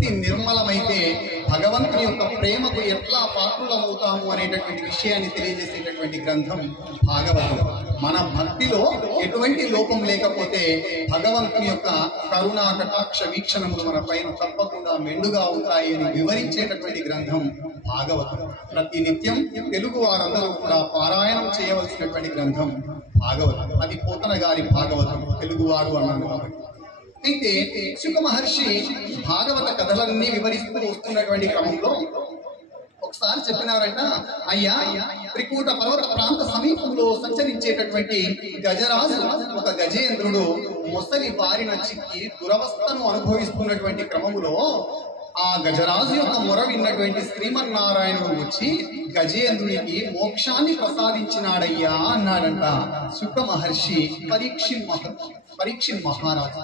భక్తి నిర్మలమైతే భగవంతుని యొక్క ప్రేమకు ఎట్లా పాత్రులమవుతాము అనేటటువంటి విషయాన్ని తెలియజేసేటటువంటి గ్రంథం భాగవతం. మన భక్తిలో ఎటువంటి లోపం లేకపోతే భగవంతుని యొక్క కరుణా కటాక్ష వీక్షణములు మన పైన తప్పకుండా మెండుగా అవుతాయి అని వివరించేటటువంటి గ్రంథం భాగవతం. ప్రతి నిత్యం తెలుగు వారందరూ కూడా పారాయణం చేయవలసినటువంటి గ్రంథం భాగవతం. అది పోతన గారి భాగవతం, తెలుగువారు అన్నాను కాబట్టి. అయితే శుక మహర్షి భాగవత కథలన్నీ వివరిస్తూ వస్తున్నటువంటి క్రమంలో ఒకసారి చెప్పినారంట, అయ్యా త్రికూట పర్వత ప్రాంత సమీపంలో సంచరించేటటువంటి గజరాజు ఒక గజేంద్రుడు మొసలి బారిన చిక్కి దురవస్థను అనుభవిస్తున్నటువంటి క్రమములో ఆ గజరాజు యొక్క మొర విన్నటువంటి శ్రీమన్నారాయణుడు వచ్చి గజేంద్రునికి మోక్షాన్ని ప్రసాదించినాడయ్యా అన్నాడంట శుక మహర్షి పరీక్షిత్ మహారాజు.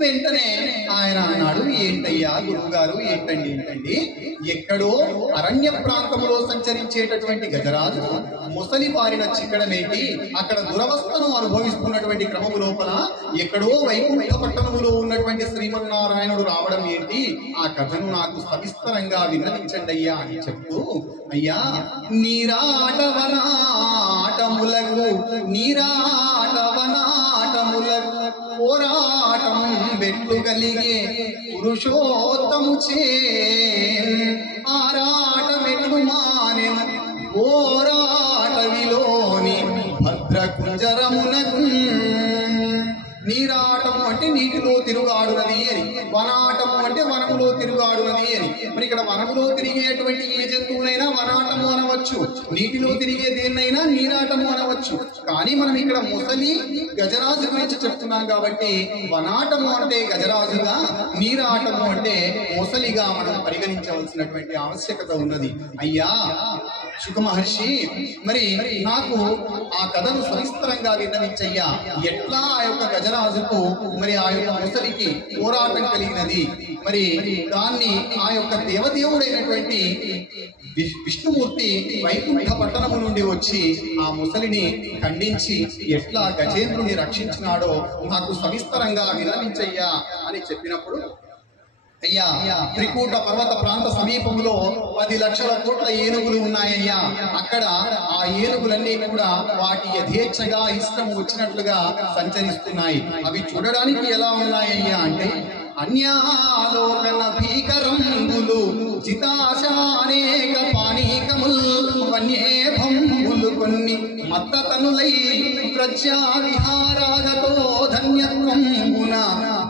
వెంటనే ఆయన అన్నాడు, ఏంటయ్యా గురువుగారు, ఏంటండి ఎక్కడో అరణ్య ప్రాంతంలో సంచరించేటటువంటి గజరాజు ముసలి బారిన చిక్కడమేంటి, అక్కడ దురవస్థను అనుభవిస్తున్నటువంటి క్రమము లోపల ఎక్కడో వైకుంఠ పట్టణములో ఉన్నటువంటి శ్రీమన్నారాయణుడు రావడం ఏంటి, ఆ కథను నాకు సవిస్తరంగా విన్నవించండి అయ్యా అని చెప్తూ, అయ్యా నీరాటవనాటములకు పోరాటం బెట్లు కలిగే పురుషోత్తము చే ఆరాట మెట్లు మానెను పోరాటవిలోని భద్రకుంజరమునకు. నీరాటము అంటే నీటిలో తిరుగాడునది అని, వనాటము అంటే వనములో తిరుగాడునది అని. మరి ఇక్కడ వనములో తిరిగేటువంటి ఏ జంతువునైనా వనాటము అనవచ్చు, నీటిలో తిరిగే దేన్నైనా నీరాటము అనవచ్చు. కానీ మనం ఇక్కడ ముసలి గజరాజు గురించి చెప్తున్నాం కాబట్టి వనాటము అంటే గజరాజుగా, నీరాటము అంటే ముసలిగా మనం పరిగణించవలసినటువంటి ఆవశ్యకత ఉన్నది. అయ్యా శుక మహర్షి, మరి నాకు ఆ కథను సవిస్తరంగా విన్నవించయ్యా, ఎట్లా ఆ యొక్క గజరాజుకు మరి ఆ యొక్క ముసలికి పోరాటం కలిగినది, మరి దాన్ని ఆ యొక్క దేవదేవుడైనటువంటి విష్ణుమూర్తి వైకుంఠ పట్టణము నుండి వచ్చి ఆ ముసలిని ఖండించి ఎట్లా గజేంద్రుని రక్షించినాడో నాకు సవిస్తరంగా విన్నవించయ్యా అని చెప్పినప్పుడు, అయ్యా త్రికూట పర్వత ప్రాంత సమీపంలో 10 లక్షల కోట్ల ఏనుగులు ఉన్నాయ్యా. అక్కడ ఆ ఏనుగులన్నీ కూడా వాటి యథేచ్ఛగా ఇష్టం వచ్చినట్లుగా సంచరిస్తున్నాయి. అవి చూడడానికి ఎలా ఉన్నాయ్యా అంటే అన్యాలోకన భీకరంబులు చితాశానేక పానీకముల్ వన్యేభంబులు కొన్ని మత్తతనులై ప్రజ్ఞా విహారాగతో ధన్యత్వంబున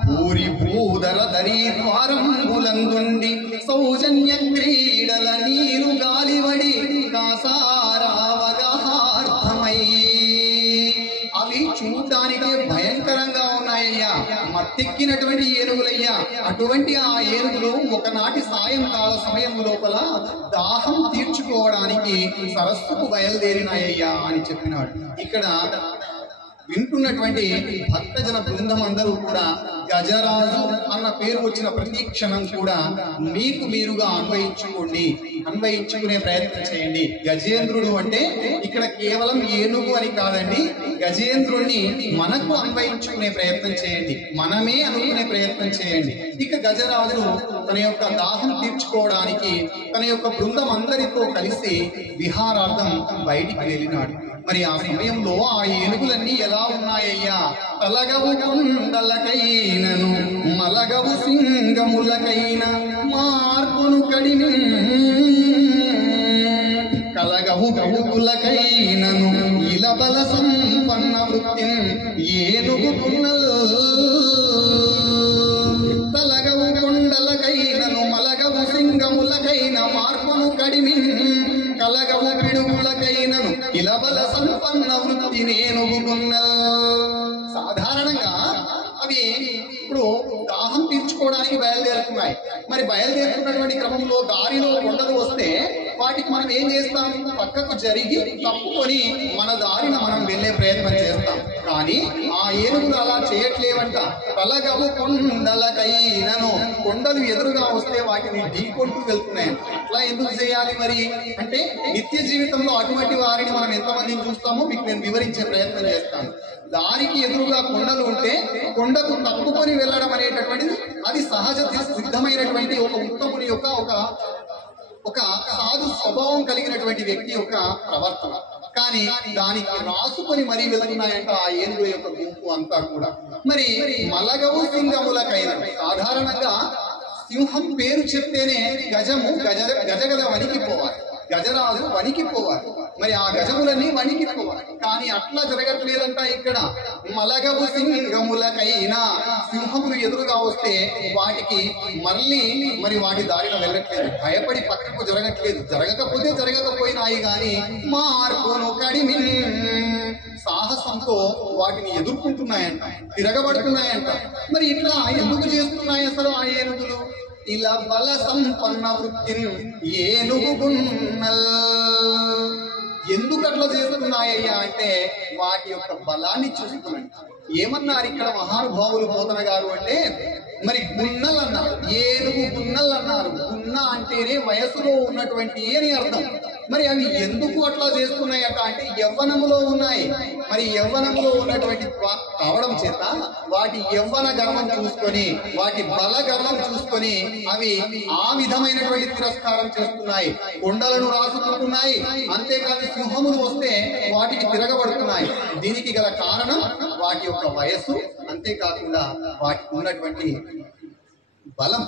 పూరి భూదర దరీ ద్వారంబులందుండి సౌజన్య క్రీడల నీరు గాలివడి కాసారావగాహార్థమై. అవి చూడటానికి భయంకరంగా ఉన్నాయ్యా, మత్తెక్కినటువంటి ఏనుగులయ్యా. అటువంటి ఆ ఏనుగులు ఒకనాటి సాయంకాల సమయం లోపల దాహం తీర్చుకోవడానికి సరస్సుకు బయలుదేరినాయ్యా అని చెప్పినాడు. ఇక్కడ వింటున్నటువంటి భక్తజన బృందం అందరూ కూడా గజరాజు అన్న పేరు వచ్చిన ప్రతి క్షణం కూడా మీకు మీరుగా అన్వయించుకునే ప్రయత్నం చేయండి. గజేంద్రుడు అంటే ఇక్కడ కేవలం ఏనుగు అని కాదండి, గజేంద్రుణ్ణి మనకు అన్వయించుకునే ప్రయత్నం చేయండి, మనమే అనుకునే ప్రయత్నం చేయండి. ఇక గజరాజు తన యొక్క దాహం తీర్చుకోవడానికి తన యొక్క బృందం అందరితో కలిసి విహారార్థం బయటికి వెళ్ళినాడు. మరి ఆ సమయంలో ఆ ఏనుగులన్నీ ఎలా ఉన్నాయ్యా, తలగవు కొండలకైనను మలగవు సింగములకైన మార్పును కడిని కలగవు గవులకైనను ఇలబల సంపన్న వృత్తి ఏనుగుకున్నల్. తలగవు కొండలకైనను మలగవు సింగములకైన మార్పును కడిమి కలగవు పిడుగులకైనను ఇలబల సంపన్న వృత్తి నేనుగుకున్నల్. సాధారణంగా అవి ఇప్పుడు దాహం తీర్చుకోవడానికి బయలుదేరుతున్నాయి. మరి బయలుదేరుతున్నటువంటి క్రమంలో దారిలో కొండలు వస్తే వాటికి మనం ఏం చేస్తాం, పక్కకు జరిగి తప్పుకొని మన దారిన మనం వెళ్ళే ప్రయత్నం చేస్తాం. కానీ ఆ ఏనుగులు అలా చేయట్లేవంట. కలగవు కొండలకైనను, కొండలు ఎదురుగా వస్తే వాటిని ఢీకొంటూ వెళ్తున్నాయి. అట్లా ఎందుకు చేయాలి మరి అంటే, నిత్య జీవితంలో అటువంటి వారిని మనం ఎంతమందిని చూస్తామో మీకు నేను వివరించే ప్రయత్నం చేస్తాను. దారికి ఎదురుగా కొండలు ఉంటే కొండకు తప్పుకొని వెళ్ళడం అనేటటువంటిది అది సహజ సిద్ధమైనటువంటి ఒక యొక్క ఒక సాధు స్వభావం కలిగినటువంటి వ్యక్తి యొక్క ప్రవర్తన. కానీ దానికి రాసుకొని మరీ వెళ్తున్నాయంట ఆ ఏనుగుల యొక్క గుంపు అంతా కూడా. మరి మలగవు సింగములకైన సాధారణంగా సింహం పేరు చెప్తేనే గజగజ వణికిపోవాలి, గజరాజు వణికిపోవాలి, మరి ఆ గజములన్నీ వణికిపోవాలి. కానీ అట్లా జరగట్లేదంట ఇక్కడ. మలగవు సింగములకైనా సింహములు ఎదురుగా వస్తే వాటికి మరి వాటి దారిలో వెళ్ళట్లేదు, భయపడి పక్కకు జరగట్లేదు. జరగకపోయినాయి కానీ మార్పును కడిమి సాహసంతో వాటిని ఎదుర్కొంటున్నాయంట, తిరగబడుతున్నాయంట. మరి ఇట్లా ఎందుకు చేస్తున్నాయి అసలు ఆ ఏనుగులు? ఇలా బల సంపన్న వృత్తిని ఏనుగున్నల్. ఎందుకు అట్లా చేస్తున్నాయ్యా అంటే వాటి యొక్క బలాన్ని చూసుకున్నాయి. ఏమన్నారు ఇక్కడ మహానుభావులు పోతన గారు అంటే, మరి గున్నల్ అన్నారు, ఏనుగు గున్నల్ అన్నారు. గున్న అంటేనే వయసులో ఉన్నటువంటి అని అర్థం. మరి అవి ఎందుకు అట్లా చేస్తున్నాయట అంటే యవ్వనములో ఉన్నాయి. మరి యవ్వనములో ఉన్నటువంటి కావడం చేత వాటి యవ్వన గర్వం చూసుకొని, వాటి బల గర్వం చూసుకొని అవి ఆ విధమైనటువంటి తిరస్కారం చేస్తున్నాయి, కొండలను రాసుకుంటున్నాయి. అంతేకాదు సింహములు వస్తే వాటికి తిరగబడుతున్నాయి. దీనికి గల కారణం వాటి యొక్క వయస్సు, అంతేకాకుండా వాటికి ఉన్నటువంటి బలం.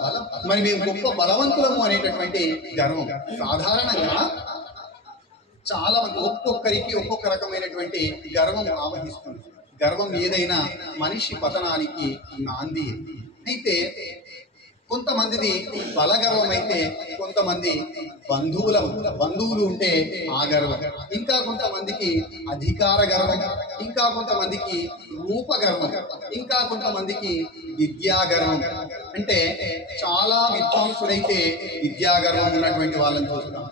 మరి మేము గొప్ప బలవంతులము అనేటటువంటి గర్వం. సాధారణంగా చాలా మంది ఒక్కొక్కరికి ఒక్కొక్క రకమైనటువంటి గర్వం ఆవహిస్తుంది. గర్వం ఏదైనా మనిషి పతనానికి నాంది. అయితే కొంతమందిది బలగర్వం అయితే, కొంతమంది బంధువులు ఉంటే ఆ గర్వం, ఇంకా కొంతమందికి అధికార గర్వం, ఇంకా కొంతమందికి రూప గర్వం, ఇంకా కొంతమందికి విద్యా గర్వం. అంటే చాలా విద్వాంసులైతే విద్యా గర్వం ఉన్నటువంటి వాళ్ళని చూస్తాం.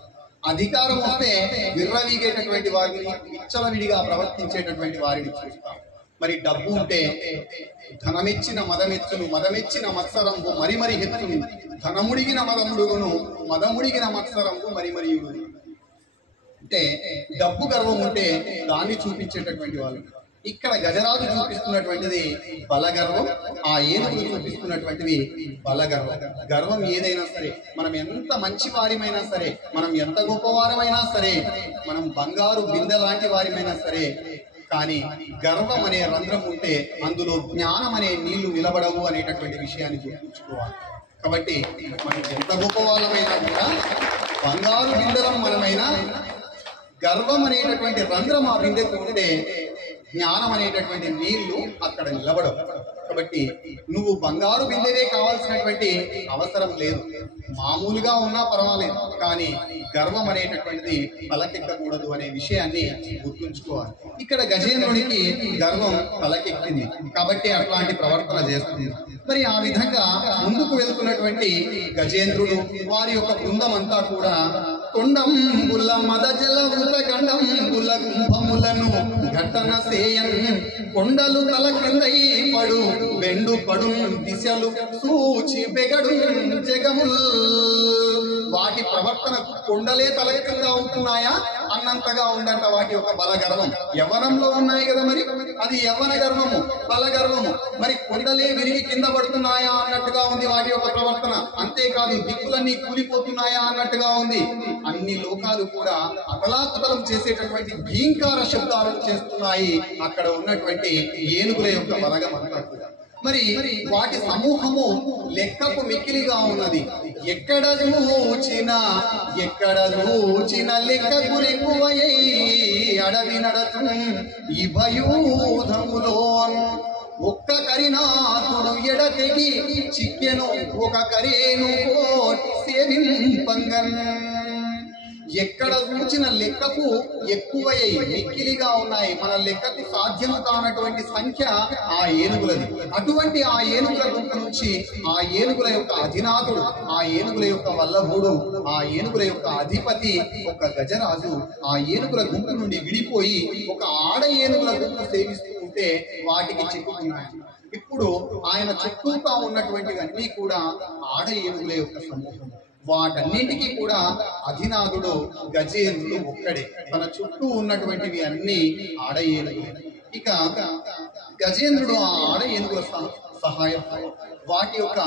అధికారం వస్తే విర్రవీగేటటువంటి వారిని, విచ్చలవిడిగా ప్రవర్తించేటటువంటి వారిని చూస్తాం. మరి డబ్బు ఉంటే ధనమెచ్చిన మదమెచ్చిన మత్సరంబు మరి హెచ్చును, ధనముడిగిన మదముడిగిన మత్సరంబు మరి. అంటే డబ్బు గర్వం ఉంటే దాన్ని చూపించేటటువంటి వాళ్ళు. ఇక్కడ గజరాజు చూపిస్తున్నటువంటిది బలగర్వం, ఆ ఏనుగులు చూపిస్తున్నటువంటివి బలగర్వం. గర్వం ఏదైనా సరే, మనం ఎంత మంచి వారిమైనా సరే, మనం ఎంత గొప్పవారమైనా సరే, మనం బంగారు బిందె లాంటి వారిమైనా సరే, కానీ గర్వం అనే రంధ్రం ఉంటే అందులో జ్ఞానం అనే నీళ్లు నిలబడవు అనేటటువంటి విషయాన్ని గుర్తుంచుకోవాలి. కాబట్టి మనం ఎంత గొప్ప వాళ్ళమైనా కూడా, బంగారు బిందెలం మనమైనా, గర్వం అనేటటువంటి రంధ్రం ఆ బిందెకు ఉంటే జ్ఞానం అనేటటువంటి నీళ్లు అక్కడ నిలబడవు. కాబట్టి నువ్వు బంగారు బిందెనే కావాల్సినటువంటి అవసరం లేదు, మామూలుగా ఉన్నా పర్వాలేదు, కానీ గర్వం అనేటటువంటిది తలకెక్కకూడదు అనే విషయాన్ని గుర్తుంచుకోవాలి. ఇక్కడ గజేంద్రునికి గర్వం తలకెక్కింది కాబట్టి అట్లాంటి ప్రవర్తన చేస్తుంది. మరి ఆ విధంగా ముందుకు వెళ్తున్నటువంటి గజేంద్రుడు, వారి యొక్క బృందం అంతా కూడా కొండంబుల మద జల వృత గండంబుల కుంభములను ఘటన సేయన్, కొండలు తల క్రిందై పడు బెండు పడు దిశలు సూచి బెగడు జగముల్. వాటి ప్రవర్తన కొండలే తల కింద అవుతున్నాయా అన్నంతగా ఉందంట వాటి యొక్క బలగర్వం. యవ్వనంలో ఉన్నాయి కదా, మరి అది యవ్వన గర్వము, బలగర్వము. మరి కొండలే విరిగి కింద పడుతున్నాయా అన్నట్టుగా ఉంది వాటి యొక్క ప్రవర్తన. అంతేకాదు దిక్కులన్నీ కూలిపోతున్నాయా అన్నట్టుగా ఉంది. అన్ని లోకాలు కూడా అతలాకుతలం చేసేటటువంటి భీంకార శబ్దాలను చేస్తున్నాయి అక్కడ ఉన్నటువంటి ఏనుగుల యొక్క బలగం అంతా కూడా. మరి వాటి సమూహము లెక్కకు మిక్కిలిగా ఉన్నది. ఎక్కడ చూచిన లెక్కకు ఎక్కువయ్యి అడవి నడతం ఈ భయూధములో. ఒక్క కరినాథుడు ఎడతెగి చిక్కెను ఒక కరేను కోటి సేవింపంగన్. ఎక్కడ చూచిన లెక్కకు ఎక్కువయ్యి మిక్కిలిగా ఉన్నాయి. మన లెక్కకు సాధ్యము కానటువంటి సంఖ్య ఆ ఏనుగులది. అటువంటి ఆ ఏనుగుల గుంపు నుంచి ఆ ఏనుగుల యొక్క అధినాథుడు, ఆ ఏనుగుల యొక్క వల్లభుడు, ఆ ఏనుగుల యొక్క అధిపతి ఒక గజరాజు ఆ ఏనుగుల గుంపు నుండి విడిపోయి ఒక ఆడ ఏనుగుల గుంపు సేవిస్తూ ఉంటే వాటికి చిక్కుకున్నాయి. ఇప్పుడు ఆయన చుట్టూతా ఉన్నటువంటివన్నీ కూడా ఆడ ఏనుగుల యొక్క సమూహం. వాటన్నింటికీ కూడా అధినాథుడు గజేంద్రుడు ఒక్కడే. తన చుట్టూ ఉన్నటువంటివి అన్ని ఆడ ఏనుగులు. ఇక గజేంద్రుడు ఆ ఆడ ఏనుగుల సహాయంతో వాటి యొక్క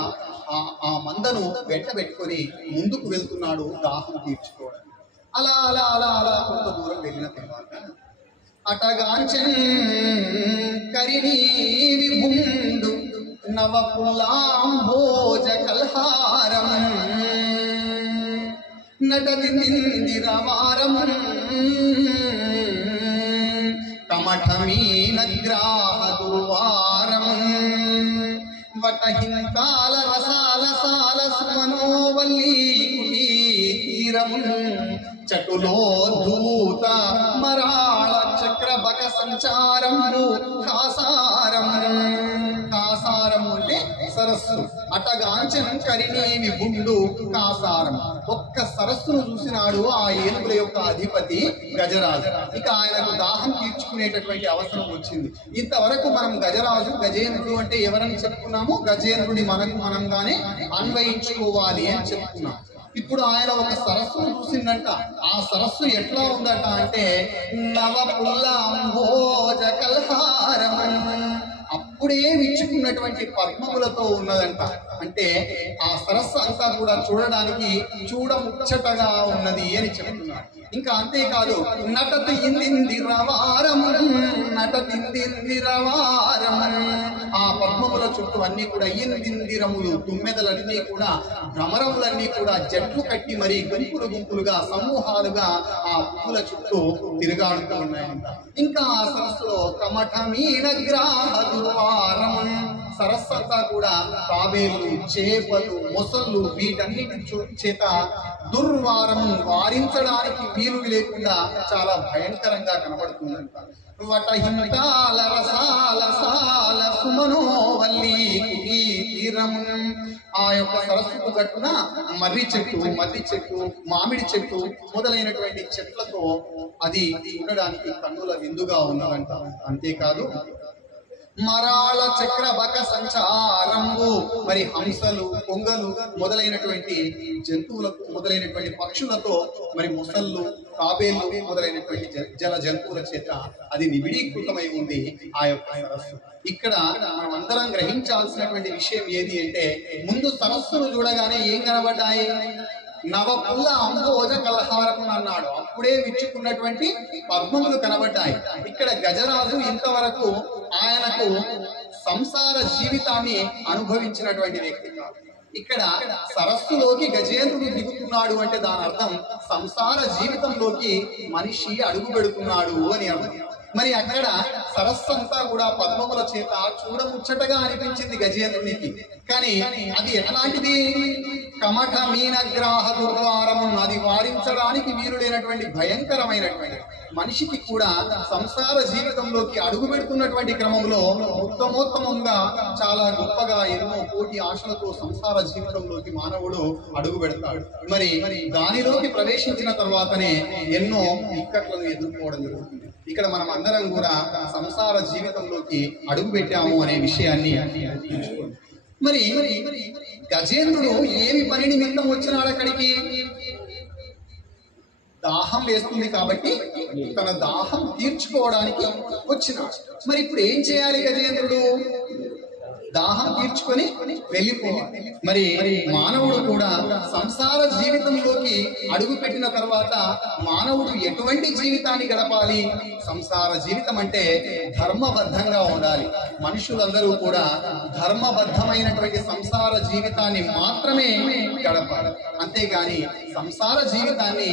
ఆ మందను వెంటబెట్టుకొని ముందుకు వెళ్తున్నాడు దాహం తీర్చుకోవడం. అలా అలా అలా అలా కొంత దూరం వెళ్ళిన తర్వాత అటగాంచన్ కరిణీ విభుండు నవపులాంభోజ కల్హారం నటతి నిందిరవారం కమఠమీనగ్రాహ దుర్వారం వటహింతాల రసాల సాల సుమనోవల్లీ తీరము చటులోద్ధూత మరాళ చక్రబక సంచారము కాసారం. కాసారం అంటే సరస్సు. అటగాంచన్ కరిణీ విభుండు కాసారం. ఒక్క సరస్సును చూసినాడు ఆ ఏనుగుల యొక్క అధిపతి గజరాజు. ఇక ఆయనకు దాహం తీర్చుకునేటటువంటి అవసరం వచ్చింది. ఇంతవరకు మనం గజరాజు గజేంద్రుడు అంటే ఎవరని చెప్పుకున్నాము? గజేంద్రుడి మనంగానే అన్వయించుకోవాలి అని చెప్పుకున్నాం. ఇప్పుడు ఆయన ఒక సరస్సును చూసిందంట. ఆ సరస్సు ఎట్లా ఉందట అంటే నవపుల్లాంభోజ కల్హారం, అప్పుడే విచ్చుకున్నటువంటి పద్మములతో ఉన్నదంట. అంటే ఆ సరస్సు అంతా కూడా చూడడానికి చూడముచ్చటగా ఉన్నది అని చెప్తున్నారు. ఇంకా అంతేకాదు నటతిందిరవారం నటతిందిరవారం, ఆ పద్మముల చుట్టూ అన్ని కూడా ఇందిరములు తుమ్మెదలన్నీ కూడా భ్రమరములన్నీ కూడా జట్లు కట్టి మరి గుంపులు గుంపులుగా సమూహాలుగా ఆ పువ్వుల చుట్టూ తిరుగాడుతూ ఉన్నాయంట. ఇంకా ఆ సరస్సులో కమఠమీనగ్రాహ దుర్వారం, సరస్సు అంతా కూడా తాబేలు, చేపలు, మొసళ్ళు వీటన్నిటి చేత దుర్వారం వారించడానికి వీలు లేకుండా చాలా భయంకరంగా కనబడుతుందంట. వటహింతాల రసాల సాల సుమనోవల్లీ తీరం, ఆ యొక్క సరస్సుకు గట్టున మర్రి చెట్టు, మామిడి చెట్టు మొదలైనటువంటి చెట్లతో అది చూడడానికి కన్నుల విందుగా ఉన్నదంట. అంతేకాదు మరాళ చక్రబక సంచారంబు, మరి హంసలు, కొంగలు మొదలైనటువంటి జంతువులకు మొదలైనటువంటి పక్షులతో, మరి మొసళ్ళు, తాబేళ్లు మొదలైనటువంటి జల జంతువుల చేత అది నిబిడీకృతమై ఉంది ఆ యొక్క సరస్సు. ఇక్కడ మనం అందరం గ్రహించాల్సినటువంటి విషయం ఏది అంటే, ముందు సరస్సును చూడగానే ఏం కనబడ్డాయి? నవపుల్ల అంబోజ కలహారం అన్నాడు. అప్పుడే విచ్చుకున్నటువంటి పద్మములు కనబడ్డాయి. ఇక్కడ గజరాజు ఇంతవరకు ఆయనకు సంసార జీవితాన్ని అనుభవించినటువంటి వ్యక్తి కాదు. ఇక్కడ సరస్సులోకి గజేంద్రుడు దిగుతున్నాడు అంటే దాని అర్థం సంసార జీవితంలోకి మనిషి అడుగు పెడుతున్నాడు అని అర్థం. మరి అక్కడ సరస్సు అంతా కూడా పద్మముల చేత చూడముచ్చటగా అనిపించింది గజేంద్రునికి. కానీ అది ఎట్లాంటిది? కమఠమీనగ్రాహ దుర్వారము, అది వారించడానికి వీలు లేనటువంటి భయంకరమైనటువంటి, మనిషికి కూడా సంసార జీవితంలోకి అడుగు పెడుతున్నటువంటి క్రమంలో ఉత్తమోత్తమంగా చాలా గొప్పగా ఎన్నో కోటి ఆశలతో సంసార జీవితంలోకి మానవుడు అడుగు పెడతాడు. మరి దానిలోకి ప్రవేశించిన తర్వాతనే ఎన్నో ఇక్కట్లను ఎదుర్కోవడం జరుగుతుంది. ఇక్కడ మనం అందరం కూడా సంసార జీవితంలోకి అడుగు పెట్టాము అనే విషయాన్ని గుర్తుంచుకోండి. మరి గజేంద్రుడు ఏమి పని నిమిత్తం వచ్చినాడు అక్కడికి? దాహం వేస్తుంది కాబట్టి తన దాహం తీర్చుకోవడానికి వచ్చినాడు. మరి ఇప్పుడు ఏం చేయాలి గజేంద్రుడు? దాహం తీర్చుకొని వెళ్ళిపోవాలి. మరి మానవుడు కూడా సంసార జీవితంలోకి అడుగు పెట్టిన తర్వాత మానవుడు ఎటువంటి జీవితాన్ని గడపాలి? సంసార జీవితం అంటే ధర్మబద్ధంగా ఉండాలి. మనుషులందరూ కూడా ధర్మబద్ధమైనటువంటి సంసార జీవితాన్ని మాత్రమే గడపాలి. అంతేగాని సంసార జీవితాన్ని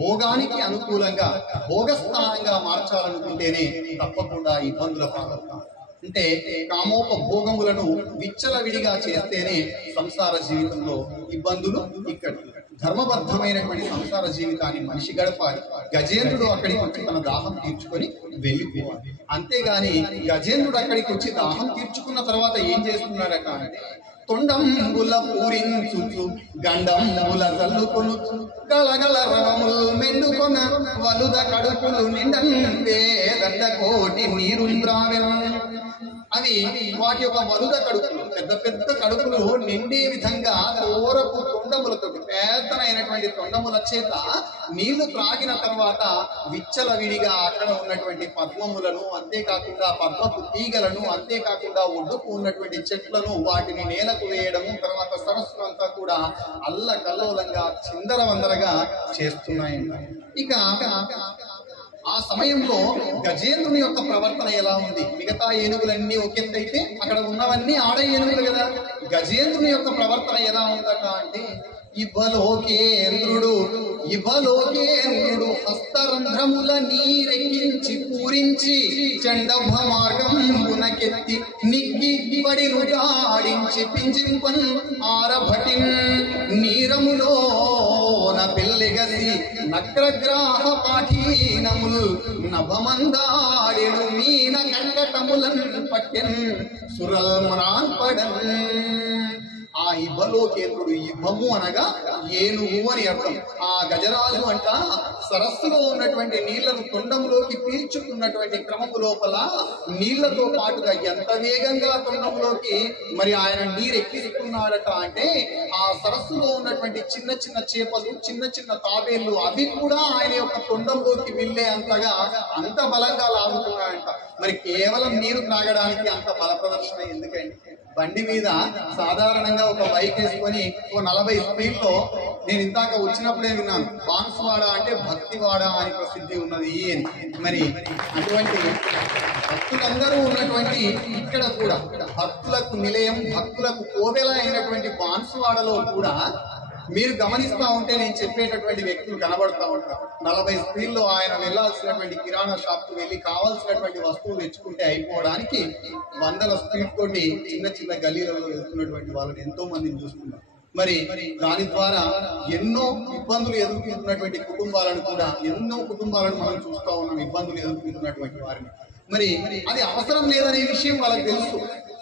భోగానికి అనుకూలంగా భోగస్థానంగా మార్చాలనుకుంటేనే తప్పకుండా ఇబ్బందుల పాలవుతాం. అంటే కామోపభోగములను విచ్చలవిడిగా చేస్తేనే సంసార జీవితంలో ఇబ్బందులు. ఇక్కడ ధర్మబద్ధమైనటువంటి సంసార జీవితాన్ని మనిషి గడపాలి. గజేంద్రుడు అక్కడికి వచ్చి తన దాహం తీర్చుకొని వెళ్ళిపోవాలి. అంతేగాని గజేంద్రుడు అక్కడికి వచ్చి దాహం తీర్చుకున్న తర్వాత ఏం చేస్తున్నాడట అంటే, తొండంబుల పూరించుచు గండంబుల చల్లుకొనుచు గలగల రవములు మెండుకొన వలుద కడుపులు నిండే దండ కోటి నీరు ద్రావెం. అవి వాటి యొక్క వలుద కడుపులు, పెద్ద పెద్ద కడుపులు నిండే విధంగా కోరకు కొండ తొండములతో, పెద్దనైనటువంటి తొండముల చేత నీళ్లు త్రాగిన తర్వాత విచ్చలవిడిగా అక్కడ ఉన్నటువంటి పద్మములను, అంతేకాకుండా పద్మపు తీగలను, అంతేకాకుండా ఒడ్డుకు ఉన్నటువంటి చెట్లను వాటిని నేలకు వేయడము, తర్వాత సరస్సులంతా కూడా అల్లకల్లోలంగా చిందరవందరగా చేస్తున్నాయంట. ఇక ఆ సమయంలో గజేంద్రుని యొక్క ప్రవర్తన ఎలా ఉంది? మిగతా ఏనుగులన్నీ ఒకెత్తైతే అక్కడ ఉన్నవన్నీ ఆడ ఏనుగులు కదా. గజేంద్రుని యొక్క ప్రవర్తన ఎలా ఉందట అంటే, ఇవ్వలోకేంద్రుడు హస్తరంధ్రముల నీరెక్కించి పూరించి చండభ మార్గంబునకెత్తి నిగ్గి పడిరుగాడించి పింజింపన్ ఆరభటిన్ నీరములోన పెళ్ళిగసి నక్రగ్రాహ పాఠీనముల్ నభమందాడెను మీన కండటములన్ పట్టెన్ సురల్ మరాన్పడన్. ఆ ఇవ్వలోకేంద్రుడు, ఇవ్వము అనగా ఏనుగు అని అర్థం. ఆ గజరాజు అంట సరస్సులో ఉన్నటువంటి నీళ్లను తొండంలోకి పీల్చుకున్నటువంటి క్రమము లోపల నీళ్లతో పాటుగా ఎంత వేగంగా తొండంలోకి మరి ఆయన నీరెక్కిస్తున్నాడట అంటే, ఆ సరస్సులో ఉన్నటువంటి చిన్న చిన్న చేపలు, చిన్న చిన్న తాబేళ్లు అవి కూడా ఆయన యొక్క తొండంలోకి వెళ్ళే అంతగా అంత బలంగా లాగుతున్నాడంట. మరి కేవలం నీరు త్రాగడానికి అంత బల ప్రదర్శన ఎందుకండి? బండి మీద సాధారణంగా ఒక బైక్ వేసుకొని 40 స్పీడ్లో, నేను ఇందాక వచ్చినప్పుడే విన్నాను, బాన్సువాడ అంటే భక్తివాడ అని ప్రసిద్ధి ఉన్నది అని. మరి అటువంటి భక్తులందరూ ఉన్నటువంటి ఇక్కడ కూడా భక్తులకు నిలయం, భక్తులకు కోవెల అయినటువంటి బాన్సువాడలో కూడా మీరు గమనిస్తూ ఉంటే నేను చెప్పేటటువంటి వ్యక్తులు కనబడతా ఉంటారు. 40 స్పీడ్లో ఆయన వెళ్లాల్సినటువంటి కిరాణా షాప్కు వెళ్ళి కావాల్సినటువంటి వస్తువులు తెచ్చుకుంటే అయిపోవడానికి 100 స్పీడ్ తోటి చిన్న చిన్న గల్లీలలో వెళ్తున్నటువంటి వాళ్ళని ఎంతో మందిని చూస్తున్నారు. మరి దాని ద్వారా ఎన్నో ఇబ్బందులు ఎదుర్కొంటున్నటువంటి కుటుంబాలను కూడా, ఎన్నో కుటుంబాలను మనం చూస్తూ ఉన్నాం, ఇబ్బందులు ఎదుర్కొంటున్నటువంటి వారిని. మరి అది అవసరం లేదనే విషయం వాళ్ళకి తెలుసు,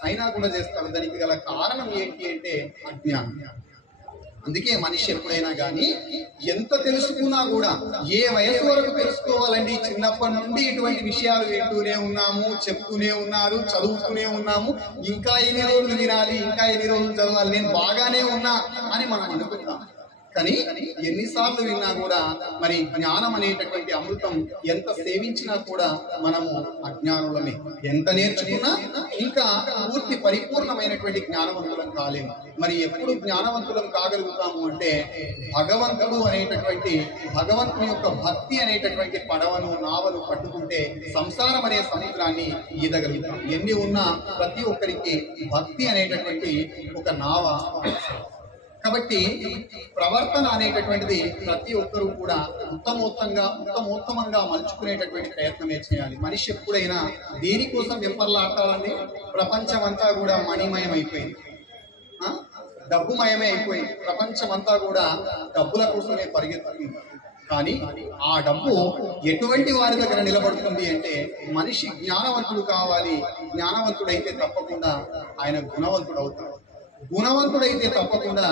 అయినా కూడా చేస్తారు. దానికి గల కారణం ఏంటి అంటే అజ్ఞానం. అందుకే మనిషి ఎప్పుడైనా కానీ ఎంత తెలుసుకున్నా కూడా, ఏ వయసు వరకు తెలుసుకోవాలండి? చిన్నప్పటి నుండి ఇటువంటి విషయాలు వింటూనే ఉన్నాము, చెప్తూనే ఉన్నారు, చదువుతూనే ఉన్నాము. ఇంకా ఎన్ని రోజులు వినాలి, ఇంకా ఎన్ని రోజులు చదవాలి, నేను బాగానే ఉన్నా అని మనం అనుకుంటాం. కానీ ఎన్నిసార్లు విన్నా కూడా మరి జ్ఞానం అనేటటువంటి అమృతం ఎంత సేవించినా కూడా మనము అజ్ఞానులమే. ఎంత నేర్చుకున్నా ఇంకా పూర్తి పరిపూర్ణమైనటువంటి జ్ఞానవంతులం కాలేము. మరి ఎప్పుడు జ్ఞానవంతులం కాగలుగుతాము అంటే, భగవంతుడు అనేటటువంటి, భగవంతుని యొక్క భక్తి అనేటటువంటి పడవను, నావను పట్టుకుంటే సంసారం అనే సముద్రాన్ని ఈదగలుగుతాం. ఎన్ని ఉన్నా ప్రతి ఒక్కరికి భక్తి అనేటటువంటి ఒక నావ. కాబట్టి ప్రవర్తన అనేటటువంటిది ప్రతి ఒక్కరూ కూడా ఉత్తమోత్తమంగా మలుచుకునేటటువంటి ప్రయత్నమే చేయాలి. మనిషి ఎప్పుడైనా దేనికోసం వెంపర్లాడతాడని? ప్రపంచం అంతా కూడా మణిమయం అయిపోయింది, డబ్బుమయమే అయిపోయింది. ప్రపంచం అంతా కూడా డబ్బుల కోసమే పరిగెత్తుతుంది. కానీ ఆ డబ్బు ఎటువంటి వారి దగ్గర నిలబడుతుంది అంటే, మనిషి జ్ఞానవంతుడు కావాలి. జ్ఞానవంతుడైతే తప్పకుండా ఆయన గుణవంతుడు అవుతాడు. గుణవంతుడైతే తప్పకుండా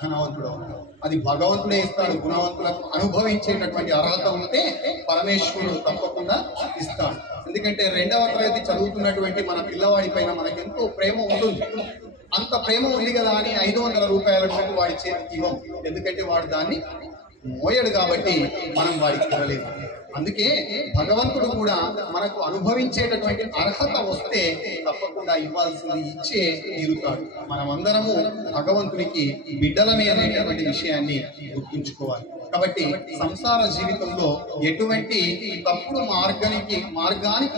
ధనవంతుడు అవుతాడు. అది భగవంతుడే ఇస్తాడు. గుణవంతులకు అనుభవించేటటువంటి అర్హత ఉంటే పరమేశ్వరుడు తప్పకుండా ఇస్తాడు. ఎందుకంటే 2వ తరగతి చదువుతున్నటువంటి మన పిల్లవాడి పైన మనకెంతో ప్రేమ ఉంటుంది. అంత ప్రేమ ఉంది కదా అని 500 రూపాయల నోటు వాడి చేతికి ఇవ్వం. ఎందుకంటే వాడు దాన్ని మోయడు కాబట్టి మనం వాడికి ఇవ్వలేదు. అందుకే భగవంతుడు కూడా మనకు అనుభవించేటటువంటి అర్హత వస్తే తప్పకుండా ఇవ్వాల్సింది ఇచ్చే తీరుతాడు. మనమందరము భగవంతునికి బిడ్డలమే అనేటటువంటి విషయాన్ని గుర్తుంచుకోవాలి. కాబట్టి సంసార జీవితంలో ఎటువంటి తప్పుడు మార్గానికి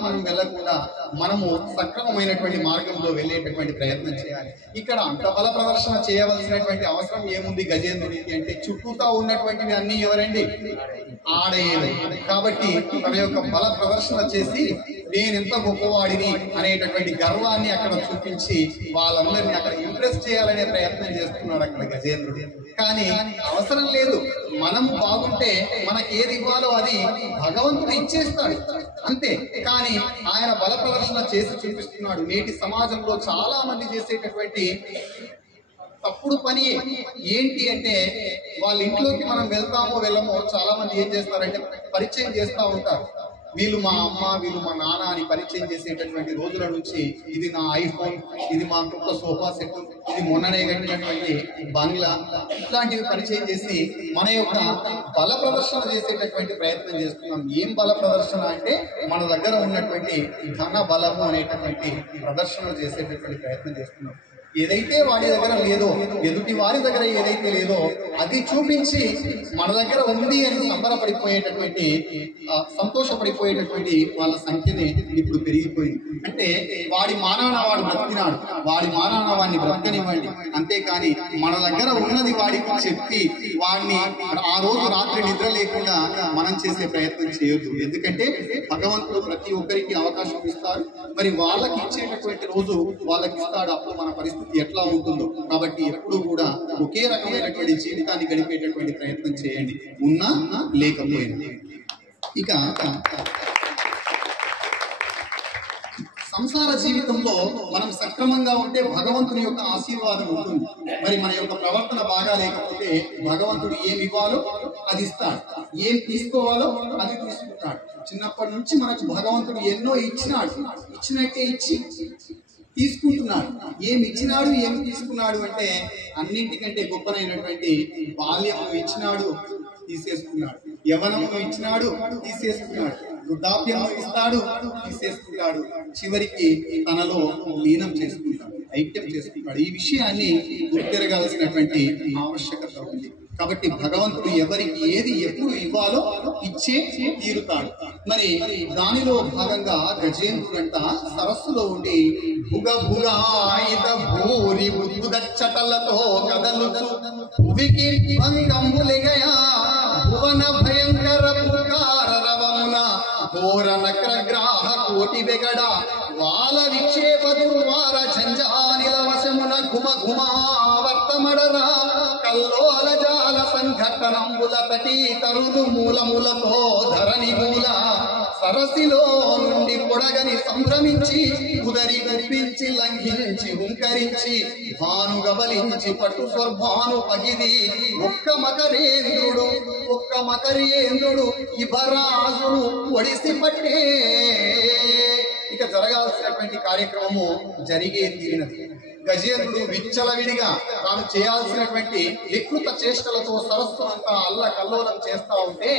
మనం వెళ్ళకుండా మనము సక్రమమైనటువంటి మార్గంలో వెళ్ళేటటువంటి ప్రయత్నం చేయాలి. ఇక్కడ అంత బల ప్రదర్శన చేయవలసినటువంటి అవసరం ఏముంది గజేంద్రుడికి అంటే, చుట్టూతా ఉన్నటువంటివి అన్ని ఎవరండి? ఆడేలు. కాబట్టి తన యొక్క బల ప్రదర్శన చేసి నేనెంత గొప్పవాడిని అనేటటువంటి గర్వాన్ని అక్కడ చూపించి వాళ్ళందరినీ అక్కడ ఇంప్రెస్ చేయాలనే ప్రయత్నం చేస్తున్నాడు అక్కడ గజేంద్రుడు. కానీ అవసరం లేదు. మనం బాగుంటే మనకి ఏది ఇవ్వాలో అది భగవంతుడు ఇచ్చేస్తాడు అంతే. కానీ ఆయన బల ప్రదర్శన చేసి చూపిస్తున్నాడు. నేటి సమాజంలో చాలా మంది చేసేటటువంటి తప్పుడు పని ఏంటి అంటే, వాళ్ళ ఇంట్లోకి మనం వెళ్తామో వెళ్ళమో చాలా మంది ఏం చేస్తారంటే పరిచయం చేస్తూ ఉంటారు. వీళ్ళు మా అమ్మ, వీళ్ళు మా నాన్న అని పరిచయం చేసేటటువంటి రోజుల నుంచి ఇది నా ఐఫోన్, ఇది మా కుక్క సోఫా సెట్, ఇది మొన్ననే కట్టినటువంటి బంగ్లా, ఇట్లాంటివి పరిచయం చేసి మన యొక్క బల ప్రదర్శన చేసేటటువంటి ప్రయత్నం చేస్తున్నాం. ఏం బల ప్రదర్శన అంటే మన దగ్గర ఉన్నటువంటి ధన బలము అనేటటువంటి ప్రదర్శన చేసేటటువంటి ప్రయత్నం చేస్తున్నాం. ఏదైతే వాడి దగ్గర లేదో, ఎదుటి వారి దగ్గర ఏదైతే లేదో అది చూపించి మన దగ్గర ఉంది అని సంబరపడిపోయేటటువంటి, సంతోషపడిపోయేటటువంటి వాళ్ళ సంఖ్యనే ఇప్పుడు పెరిగిపోయింది. అంటే వాడి మానాన వాడు బ్రతికినాడు, వాడి మానాన వాడిని బ్రతకనివ్వండి, అంతేకాని మన దగ్గర ఉన్నది వాడికి చెప్పి వాడిని ఆ రోజు రాత్రి నిద్ర లేకుండా మనం చేసే ప్రయత్నం చేయొద్దు. ఎందుకంటే భగవంతుడు ప్రతి ఒక్కరికి అవకాశం ఇస్తాడు, మరి వాళ్ళకి ఇచ్చేటటువంటి రోజు వాళ్ళకి ఇస్తాడు. అప్పుడు మన పరిస్థితి ఎట్లా ఉంటుందో. కాబట్టి ఎప్పుడు కూడా ఒకే రకమైనటువంటి జీవితాన్ని గడిపేటటువంటి ప్రయత్నం చేయండి, ఉన్నా లేకపోయినా. ఇక సంసార జీవితంలో మనం సక్రమంగా ఉంటే భగవంతుని యొక్క ఆశీర్వాదం ఉంటుంది. మరి మన యొక్క ప్రవర్తన బాగా లేకపోతే భగవంతుడు ఏమి ఇవ్వాలో అది ఇస్తాడు, ఏం తీసుకోవాలో అది తీసుకుంటాడు. చిన్నప్పటి నుంచి మనకు భగవంతుడు ఎన్నో ఇచ్చినాడు, ఇచ్చినట్టే ఇచ్చి తీసుకుంటున్నాడు. ఏమి ఇచ్చినాడు, ఏమి తీసుకున్నాడు అంటే అన్నింటికంటే గొప్పనైనటువంటి బాల్యము ఇచ్చినాడు, తీసేసుకున్నాడు. యవ్వనము ఇచ్చినాడు, తీసేసుకున్నాడు. వృద్ధాప్యము ఇస్తాడు, తీసేసుకుంటాడు. చివరికి తనలో లీనం చేసుకుంటాడు, ఐక్యం చేసుకుంటాడు. ఈ విషయాన్ని గుర్తెరగాల్సినటువంటి ఆవశ్యకత ఉంది. కాబట్టి భగవంతుడు ఎవరికి ఏది ఎప్పుడు ఇవ్వాలో ఇచ్చే తీరుతాడు. మరి దానిలో భాగంగా గజేంద్రుడంట సరస్సులో ఉండి భుగ భుగాయిత భూరి బుద్ధుదచ్చటలతో కదలుచు భువికి భంగంబులిగయా భువన భయంకర పుకార రవమున ఘోర నక్రగ్రాహ కోటి వెగడ వాల విక్షేప దుర్వార ఝంఝానిల వశమున ఘుమ ఘుమావర్తమడరా కల్లోల జాల సంఘటనంబుల తటి తరులు మూలములతో ధరణి మూల సరసిలో నుండి పొడగని సంభ్రమించి ఉదరి గుప్పించి లంఘించి హుంకరించి భాను గబలించి పట్టు స్వర్భాను పగిది ఒక్క మకరేంద్రుడు ఇభరాజును ఒడిసి పట్టే. ఇక జరగాల్సినటువంటి కార్యక్రమము జరిగే తీరినది. గజేంద్రుడు విచ్చలవిడిగా తాను చేయాల్సినటువంటి వికృత చేష్టలతో సరస్సు అంతా అల్ల కల్లోలం చేస్తా ఉంటే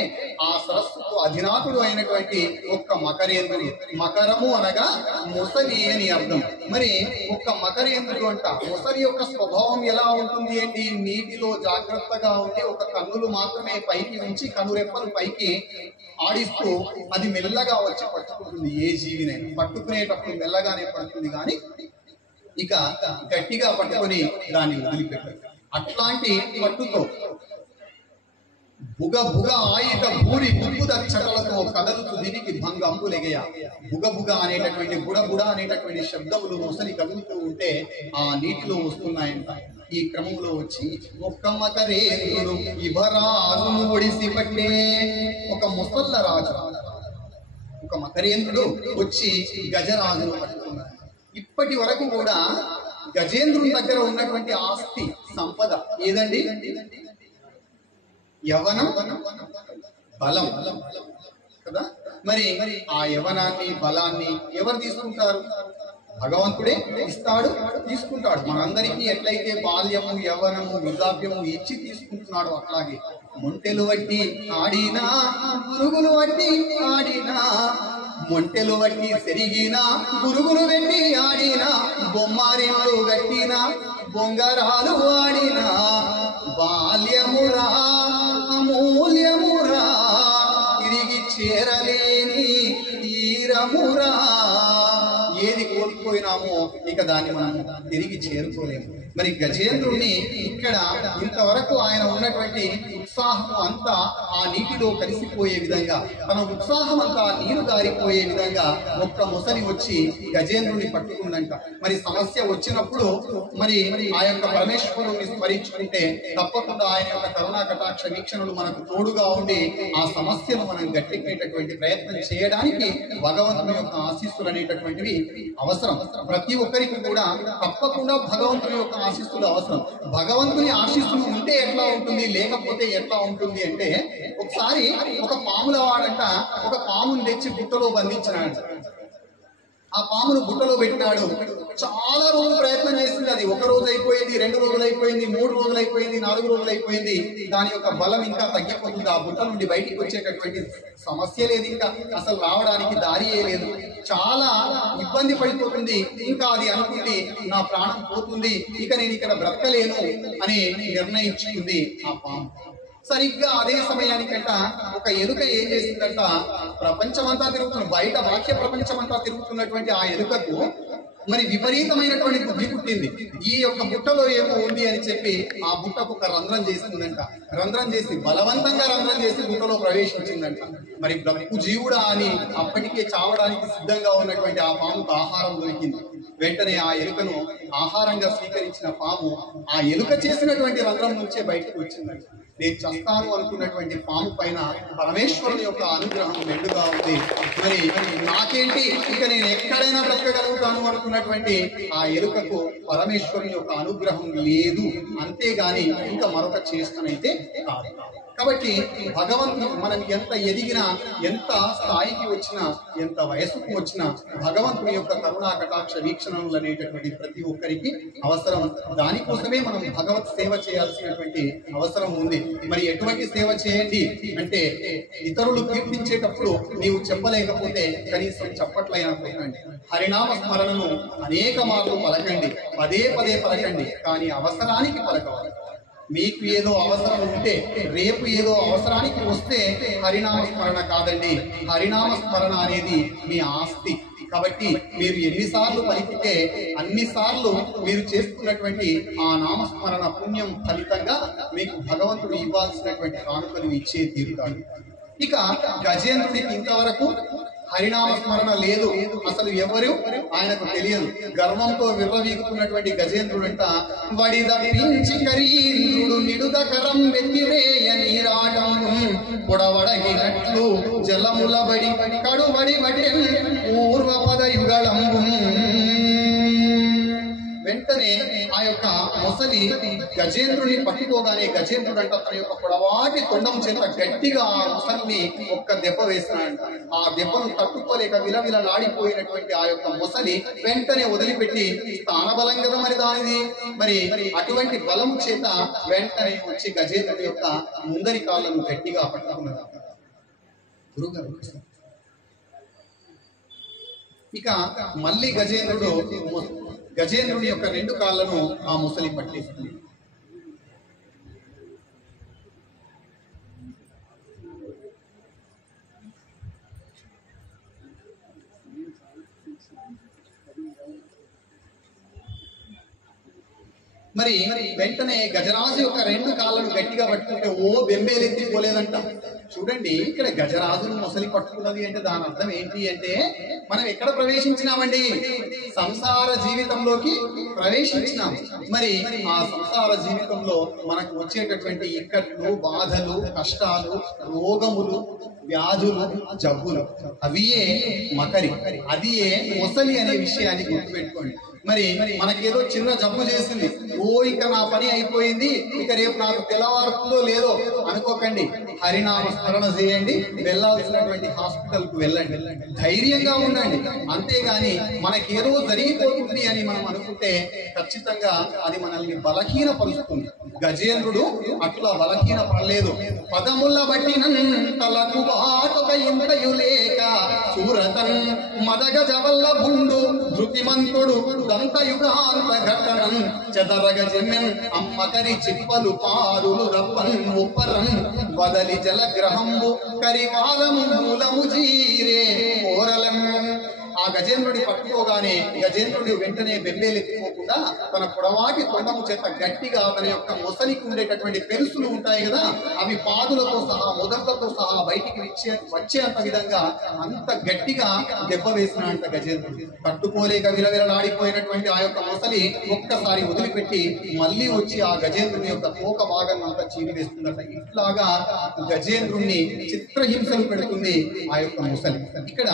ఆ సరస్సుకు అధినాథుడు అయినటువంటి ఒక్క మకరేంద్రుడు, మకరము అనగా ముసలి అని అర్థం. మరి ఒక్క మకరేంద్రుడు అంట. ముసలి యొక్క స్వభావం ఎలా ఉంటుంది ఏంటి? నీటిలో జాగ్రత్తగా ఉంటే ఒక కన్నులు మాత్రమే పైకి ఉంచి కనురెప్పలు పైకి ఆడిస్తూ అది మెల్లగా వచ్చి పట్టుకుంటుంది. ఏ జీవినైనా పట్టుకునేటప్పుడు మెల్లగానే పడుతుంది, కానీ ఇక గట్టిగా పట్టుకొని దాన్ని వదిలిపెట్టారు. అట్లాంటి పట్టుతో భుగ భుగ ఆయుధ భూరి బుద్ధుద చటలతో కదలుతూ దివికి భంగ అంబులెగయ. భుగ భుగ అనేటటువంటి బుడ అనేటటువంటి శబ్దములు ముసలి కదులుతూ ఉంటే ఆ నీటిలో వస్తున్నాయంట. ఈ క్రమంలో వచ్చి ఒక్క మకరేంద్రుడు ఇభరాజును ఒడిసి పట్టే. ఒక ముసల్ల రాజు, ఒక మకరేంద్రుడు వచ్చి గజరాజును పట్టుకున్నాడు. ఇప్పటి వరకు కూడా గజేంద్రుని దగ్గర ఉన్నటువంటి ఆస్తి సంపద ఏదండి? యవ్వనం, బలం కదా. మరి ఆ యవ్వనాన్ని, బలాన్ని ఎవరు తీసుకుంటారు? భగవంతుడే ఇస్తాడు, తీసుకుంటాడు. మనందరికీ ఎట్లయితే బాల్యము, యవ్వనము, వృద్ధాప్యము ఇచ్చి తీసుకుంటున్నాడు, అట్లాగే మొంటెలు వట్టి ఆడినా, పురుగులు వట్టి ఆడినా, మొంటెలు వట్టి సెరిగినా, పురుగులు వెట్టి ఆడినా, బొమ్మారిలు గట్టినా, బొంగరాలు ఆడినా, బాల్యమురా అమూల్యమురా తిరిగి చేరలేని తీరమురా. ఏది కోల్పోయినామో ఇక దాన్ని మనం తిరిగి చేరుకోలేము. మరి గజేంద్రుణ్ణి ఇక్కడ ఇంతవరకు ఆయన ఉన్నటువంటి ఉత్సాహం అంతా ఆ నీటిలో కలిసిపోయే విధంగా, తన ఉత్సాహం అంతా నీరు గారిపోయే విధంగా ఒక్క ముసలి వచ్చి గజేంద్రుని పట్టుకుందంట. మరి సమస్య వచ్చినప్పుడు మరి ఆ యొక్క పరమేశ్వరుని స్మరించుకుంటే తప్పకుండా ఆయన యొక్క కరుణా కటాక్ష వీక్షణలు మనకు తోడుగా ఉండి ఆ సమస్యను మనం గట్టెక్కేటటువంటి ప్రయత్నం చేయడానికి భగవంతుని యొక్క ఆశీస్సులు అనేటటువంటివి అవసరం. ప్రతి ఒక్కరికి కూడా తప్పకుండా భగవంతుని యొక్క ఆశీస్సులు అవసరం. భగవంతుని ఆశీస్సులు ఉంటే ఎట్లా ఉంటుంది ఉంటుంది, లేకపోతే ఎట్లా ఉంటుంది అంటే, ఒకసారి ఒక పాముల వాడంట ఒక పాముని తెచ్చి బుట్టలో బంధించినాడు. ఆ పామును బుట్టలో పెట్టినాడు. చాలా రోజులు ప్రయత్నం చేసింది. అది 1 రోజు అయిపోయింది, 2 రోజులు అయిపోయింది, 3 రోజులు అయిపోయింది, 4 రోజులు అయిపోయింది. దాని యొక్క బలం ఇంకా తగ్గిపోతుంది. ఆ బుట్ట నుండి బయటికి వచ్చేటటువంటి సమస్య లేదు, ఇంకా అసలు రావడానికి దారియే లేదు. చాలా ఇబ్బంది పడిపోతుంది. ఇంకా అది అనుకుంది, నా ప్రాణం పోతుంది, ఇక నేను ఇక్కడ బ్రతకలేను అని నిర్ణయించుకుంది ఆ పాము. సరిగ్గా అదే సమయానికంట ఒక ఎలుక ఏం చేసిందంట, ప్రపంచమంతా బయట బాహ్య ప్రపంచమంతా తిరుగుతున్నటువంటి ఆ ఎలుకకు మరి విపరీతమైనటువంటి బుద్ధి పుట్టింది. ఈ యొక్క బుట్టలో ఏమో ఉంది అని చెప్పి ఆ బుట్టకు ఒక రంధ్రం చేసిందంట. రంధ్రం చేసి బలవంతంగా రంధ్రం చేసి బుట్టలో ప్రవేశించిందంట. మరి బ్రహ్మ జీవుడా అని అప్పటికే చావడానికి సిద్ధంగా ఉన్నటువంటి ఆ పాముకు ఆహారం దొరికింది. వెంటనే ఆ ఎలుకను ఆహారంగా స్వీకరించిన పాము ఆ ఎలుక చేసినటువంటి రంధ్రం నుంచే బయటకు వచ్చిందంట. నేను చస్తాను అనుకున్నటువంటి పాము పైన పరమేశ్వరుని యొక్క అనుగ్రహం మెండుగా ఉంది. మరి నాకేంటి, ఇక నేను ఎక్కడైనా బ్రతకగలుగుతాను అనుకున్నటువంటి ఆ ఎలుకకు పరమేశ్వరుని యొక్క అనుగ్రహం లేదు, అంతేగాని ఇంకా మరొక చేష్టనైతే కాదు. కాబట్టి భగవంతుడు మనం ఎంత ఎదిగినా, ఎంత స్థాయికి వచ్చినా, ఎంత వయసుకు వచ్చినా భగవంతుని యొక్క కరుణా కటాక్ష వీక్షణములు అనేటటువంటి ప్రతి ఒక్కరికి అవసరం. దానికోసమే మనం భగవత్ సేవ చేయాల్సినటువంటి అవసరం ఉంది. మరి ఎటువంటి సేవ చేయండి అంటే, ఇతరులు కీర్తించేటప్పుడు నీవు చెప్పలేకపోతే కనీసం చప్పట్లైనా కొట్టండి. హరినామ స్మరణను అనేక మార్లు పలకండి, పదే పదే పలకండి, కానీ అవసరానికి పలకవాలి. మీకు ఏదో అవసరం ఉంటే, రేపు ఏదో అవసరానికి వస్తే హరినామ స్మరణ కాదండి. హరినామ స్మరణ అనేది మీ ఆస్తి. కాబట్టి మీరు ఎన్నిసార్లు పలికితే అన్నిసార్లు మీరు చేసుకున్నటువంటి ఆ నామస్మరణ పుణ్యం ఫలితంగా మీకు భగవంతుడు ఇవ్వాల్సినటువంటి కానుకలు ఇచ్చే తీరుతాడు. ఇక గజేంద్రుడికి ఇంతవరకు హరినామ స్మరణ లేదు, అసలు ఎవరు ఆయనకు తెలియదు. గర్వంతో విర్రవీగుతున్నటువంటి గజేంద్రుడంట, వడిదపించి కరీంద్రుడు నిడుదకరం వెతిరేయ నీరాటం పొడవడగినట్లు జలములబడి కడుబడి వడెన్ పూర్వపద యుగళంబు. వెంటనే ఆ యొక్క మొసలి గజేంద్రుని పట్టుకోగానే గజేంద్రుడంట తన యొక్క పొడవాటి తొండం చేత గట్టిగా ఆ మొసలిని ఒక్క దెబ్బ వేసినాడంట. ఆ దెబ్బను తట్టుకోలేక విలవిలలాడిపోయినటువంటి ఆ యొక్క మొసలి వెంటనే వదిలిపెట్టి, స్థానబలం కదా మరి దానిది, మరి అటువంటి బలం చేత వెంటనే వచ్చి గజేంద్రుడి యొక్క ముందరి కాళ్ళను గట్టిగా పట్టుకున్నది. గురుగారు ఇక మళ్ళీ గజేంద్రుడి యొక్క 2 కాళ్ళను ఆ ముసలి పట్టేస్తుంది. మరి వెంటనే గజరాజు యొక్క 2 కాళ్ళను గట్టిగా పట్టుకుంటే ఓ బెంబేలెత్తిపోలేదంట. చూడండి, ఇక్కడ గజరాజును మొసలి పట్టుకున్నది అంటే దాని అర్థం ఏంటి అంటే, మనం ఎక్కడ ప్రవేశించినామండి? సంసార జీవితంలోకి ప్రవేశించినాం. మరి ఆ సంసార జీవితంలో మనకు వచ్చేటటువంటి ఇక్కట్లు, బాధలు, కష్టాలు, రోగములు, వ్యాధులు, జబ్బులు, అవియే మకరి, అదియే మొసలి అనే విషయాన్ని గుర్తుపెట్టుకోండి. మరి మనకేదో చిన్న జబ్బు చేసింది, ఓ ఇక నా పని అయిపోయింది, ఇక రేపు నాకు తెల్లవారుతుందో లేదో అనుకోకండి. హరినామ స్మరణ చేయండి, వెళ్ళాల్సినటువంటి హాస్పిటల్ కు వెళ్ళండి, ధైర్యంగా ఉండండి. అంతేగాని మనకేదో జరిగిపోతుంది అని మనం అనుకుంటే ఖచ్చితంగా అది మనల్ని బలహీనపరుస్తుంది. గజేంద్రుడు అట్లా బలహీన పడలేదు. పదముల బట్టిన తలకు బాటుక ఇంతయులేక సూరతన్ మదగజవల్ల బుండు ధృతిమంతుడు దంతయుగాంత ఘటనం చదరగ జమెన్ అమ్మకరి చిప్పలు పారులు రప్పన్ ఉప్పరన్ వదలి జలగ్రహంబు కరివాలము మూలము జీరే ఓరలం. ఆ గజేంద్రుడి పట్టుకోగానే గజేంద్రుడు వెంటనే బెంబేలెత్తిపోకుండా తన పొడవాటి తొండము చేత గట్టిగా తన యొక్క మొసలికి ఉండేటటువంటి పెరుసులు ఉంటాయి కదా, అవి పాదులతో సహా మొదళ్లతో సహా బయటికి వచ్చేంత విధంగా అంత గట్టిగా దెబ్బ వేసినంత గజేంద్రుడు. తట్టుకోలేక విలవిలలాడిపోయినటువంటి ఆ యొక్క మొసలి ఒక్కసారి వదిలిపెట్టి మళ్ళీ వచ్చి ఆ గజేంద్రుని యొక్క తోక భాగాన్ని అంతా చీరివేస్తుందట. ఇట్లాగా గజేంద్రుణ్ణి చిత్రహింసలు పెడుతుంది ఆ యొక్క మొసలి. ఇక్కడ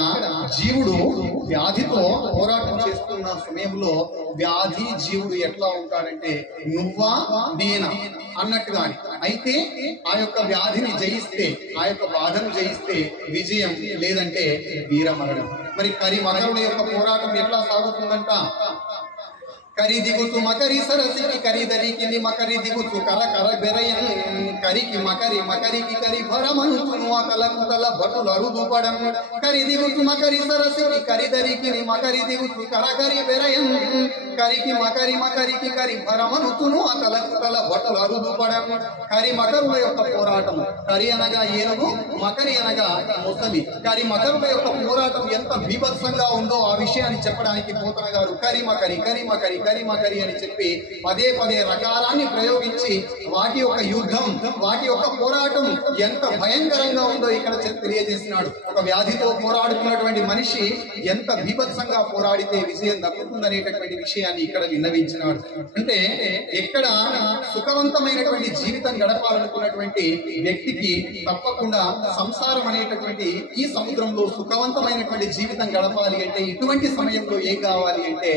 జీవుడు వ్యాధితో పోరాటం చేస్తున్న సమయంలో వ్యాధి జీవుడు ఎట్లా ఉంటాడంటే నువ్వా నేనా అన్నట్టుగా. అయితే ఆ యొక్క వ్యాధిని జయిస్తే, ఆ యొక్క బాధను జయిస్తే విజయం, లేదంటే వీరమరణం. మరి కరిమకరుల యొక్క పోరాటం ఎట్లా సాగుతుందంట? కరి దిగుతు మకరి సరసికి కరిదరికి మకరి దిగుతు కర కర బెరయన్ కరికి మకరి మకరికి కరి భరమనుతును అకలకుతల భటులు అరుదుపడం. కరి దిగుతు మకరి సరసికి కరిదరికి మకరి దిగుతు కర కరి బెరయన్ కరికి మకరి మకరికి కరి భరమనుతును అకలకుతల భటులు అరుదుపడం. కరి మకరుల యొక్క పోరాటం. కరి అనగా ఏనుగు, మకరి అనగా ముసలి. కరి మకరుల యొక్క పోరాటం ఎంత బీభత్సంగా ఉందో ఆ విషయాన్ని చెప్పడానికి పోతన గారు కరి మకరి కరి మకరి కరిమకరి అని చెప్పి పదే పదే రకాలాన్ని ప్రయోగించి వాటి యొక్క యుద్ధం, వాటి యొక్క పోరాటం ఎంత భయంకరంగా ఉందో ఇక్కడ తెలియజేసినాడు. ఒక వ్యాధితో పోరాడుతున్నటువంటి మనిషి ఎంత బీభత్సంగా పోరాడితే విజయం దక్కుతుందనేటటువంటి విషయాన్ని ఇక్కడ విన్నవించినాడు. అంటే ఎక్కడ సుఖవంతమైనటువంటి జీవితం గడపాలనుకున్నటువంటి వ్యక్తికి తప్పకుండా సంసారం అనేటటువంటి ఈ సముద్రంలో సుఖవంతమైనటువంటి జీవితం గడపాలి అంటే ఇటువంటి సమయంలో ఏం కావాలి అంటే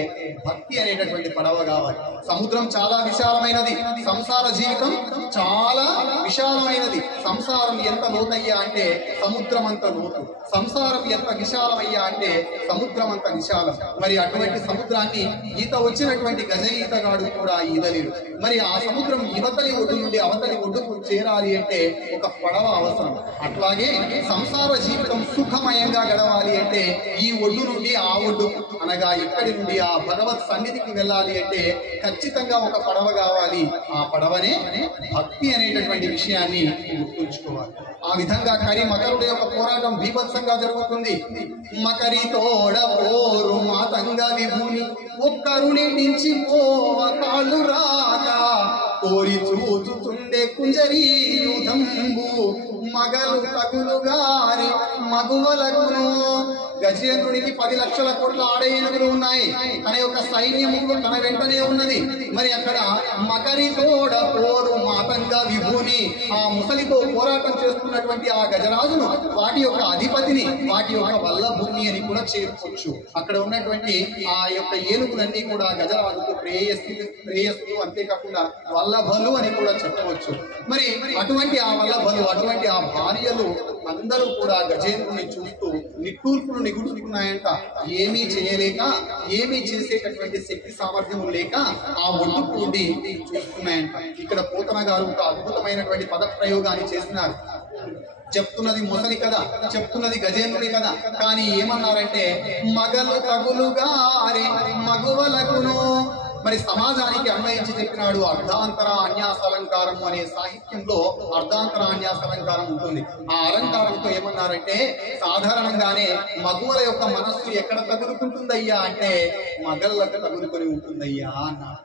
భక్తి అనేటటువంటి పడవ కావాలి. సముద్రం చాలా విశాలమైనది, సంసార జీవితం చాలా విశాలమైనది. సంసారం ఎంత లోతయ్యా అంటే సముద్రం అంత లోతు, సంసారం ఎంత విశాలమయ్యా అంటే సముద్రం అంత విశాలం. మరి అటువంటి సముద్రాన్ని ఈత వచ్చినటువంటి గజ ఈతగాడు కూడా ఈదలేడు. మరి ఆ సముద్రం యువతలి ఒడ్డు నుండి అవతలి ఒడ్డుకు చేరాలి అంటే ఒక పడవ అవసరం. అట్లాగే సంసార జీవితం సుఖమయంగా గడవాలి అంటే ఈ ఒడ్డు నుండి ఆ ఒడ్డు అనగా ఇక్కడి నుండి ఆ భగవత్ సన్నిధికి వెళ్ళాలి అంటే ఖచ్చితంగా ఒక పడవ కావాలి. ఆ పడవనే భక్తి అనేటటువంటి విషయాన్ని గుర్తుంచుకోవాలి. ఆ విధంగా కరి మకరుల యొక్క పోరాటం బీభత్సంగా జరుగుతుంది. మకరి తోడ పోరు మాతంగా విభూని ఒక్కరుని నుంచి పోవ కాళ్ళు రాక కోరి చూచుతుండే కుంజరీ యుధంబు మగలు తగులుగారి మగువలకును. గజేంద్రుడికి 10 లక్షల కోట్ల ఆడేనుగులు ఉన్నాయి, తన యొక్క సైన్యము తన వెంటనే ఉన్నది. మరి అక్కడ మకరి తోడ పోరు మాతంగా విభూని, ఆ ముసలితో పోరాటం చేస్తున్నటువంటి ఆ గజరాజును వాటి యొక్క అధిపతిని, వాటి యొక్క వల్లభుని అని కూడా చేర్చవచ్చు. అక్కడ ఉన్నటువంటి ఆ యొక్క ఏనుగులన్నీ కూడా గజరాజుకు ప్రేయస్సులు, అంతేకాకుండా వల్లభలు అని కూడా చెప్పవచ్చు. మరి అటువంటి ఆ వల్లభలు, అటువంటి ఆ భార్యలు అందరూ కూడా గజేంద్రుని చూస్తూ నిట్టూర్పులు నిగుడుతున్నాయంట. ఏమీ చేయలేక, ఏమీ చేసేటటువంటి శక్తి సామర్థ్యం లేక ఆ ఒడ్డుకు ఉండి చూస్తున్నాయంట. ఇక్కడ పోతన గారు ఒక అద్భుతమైనటువంటి పద ప్రయోగాన్ని చేసినారు. చెప్తున్నది ముసలి కదా, చెప్తున్నది గజేంద్రుడి కదా, కానీ ఏమన్నారంటే మగలు తగులుగా మగువలకును. మరి సమాజానికి అన్వయించి చెప్పినాడు. అర్ధాంతర అన్యాసాలంకారం అనే సాహిత్యంలో అర్ధాంతర అన్యాసాలంకారం ఉంటుంది. ఆ అలంకారంతో ఏమన్నారంటే సాధారణంగానే మగువల యొక్క మనస్సు ఎక్కడ తగులుకుంటుందయ్యా అంటే మగళ్ళకు తగులుకొని ఉంటుందయ్యా అన్నారు.